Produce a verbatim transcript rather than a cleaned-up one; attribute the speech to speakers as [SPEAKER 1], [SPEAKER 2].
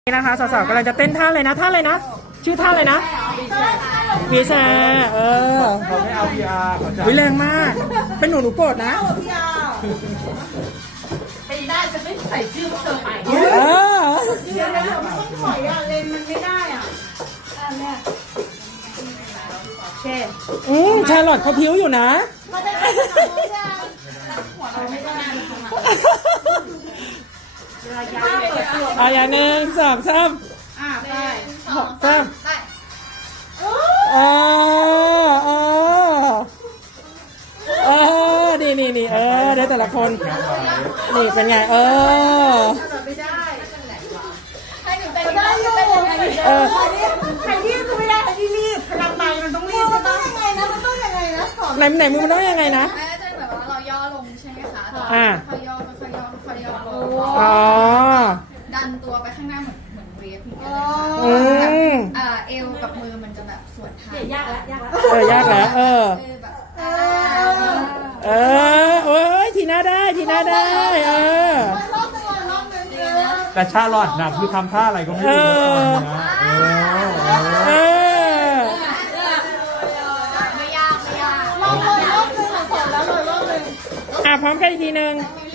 [SPEAKER 1] นี่นะคะสาวๆกำลังจะเต้นท่าเลยนะท่าเลยนะชื่อท่าเลยนะวีแชร์เออ
[SPEAKER 2] เขาไม่เอา พี อาร์ เขาจะ
[SPEAKER 1] วิแรงมากเป็นหนูหนูโกรธนะ
[SPEAKER 3] ไปได้จะไม่ใส่ชื่อพวกเธอไป
[SPEAKER 1] เออ
[SPEAKER 3] เดี๋ยวนะมันต้องถอยอ่ะเลนมันไม่ได้อ่ะอันเนี้ยโอเค
[SPEAKER 1] อืมชาลอตเขาพิ้วอยู่นะ
[SPEAKER 3] เขาได้ไม่ได้หัวเราไม่ได้
[SPEAKER 1] อายาหนึ่งสองสาม
[SPEAKER 3] อ่ะไป
[SPEAKER 1] หกสามเออเออเออนี่นี่นี่เออเดี๋ยวแต่ละคนนี่เป็นไงเออ
[SPEAKER 3] ไม่ได้
[SPEAKER 4] ให้หนูไป
[SPEAKER 3] ได้อยู่
[SPEAKER 1] เออ
[SPEAKER 3] ใครรีบก็ไม่ได้ใครที่รีบพลังใบมันต้องรีบมันต้องยังไงนะมันต้องยังไงนะ
[SPEAKER 1] ไหนไหนมือมันต้องยังไงนะ
[SPEAKER 4] ไม่ได้จะแบบว่าเราย่อลงใช่ไหมคะ
[SPEAKER 1] อ่า
[SPEAKER 4] ค่อยย่อค่อยย่อค่อยย่อลง
[SPEAKER 1] อ๋อ
[SPEAKER 4] ดันตัวไปข้างหน้าเหมือนเหมือนเวฟอย่างเงี้ย
[SPEAKER 1] อืม
[SPEAKER 4] อ่าเอวกับมือมันจะแบบสวนทาง
[SPEAKER 3] ยากแล้วยากแล้ว
[SPEAKER 1] เออยากแล้วเออ
[SPEAKER 4] แบบ
[SPEAKER 1] เออโอ้ยทีน่าได้ทีน่าได้เออ
[SPEAKER 2] แต่ชาลอตนะคือทำท่าอะไรก็ไม่รู้นะ
[SPEAKER 1] เออ
[SPEAKER 4] ไม่ยากไม่ยาก
[SPEAKER 3] รอบเลยรอบหนึ่งสองแล้วเลยรอบหนึ่ง
[SPEAKER 1] อ่ะพร้อมกันอีกทีหนึ่ง
[SPEAKER 4] ไม่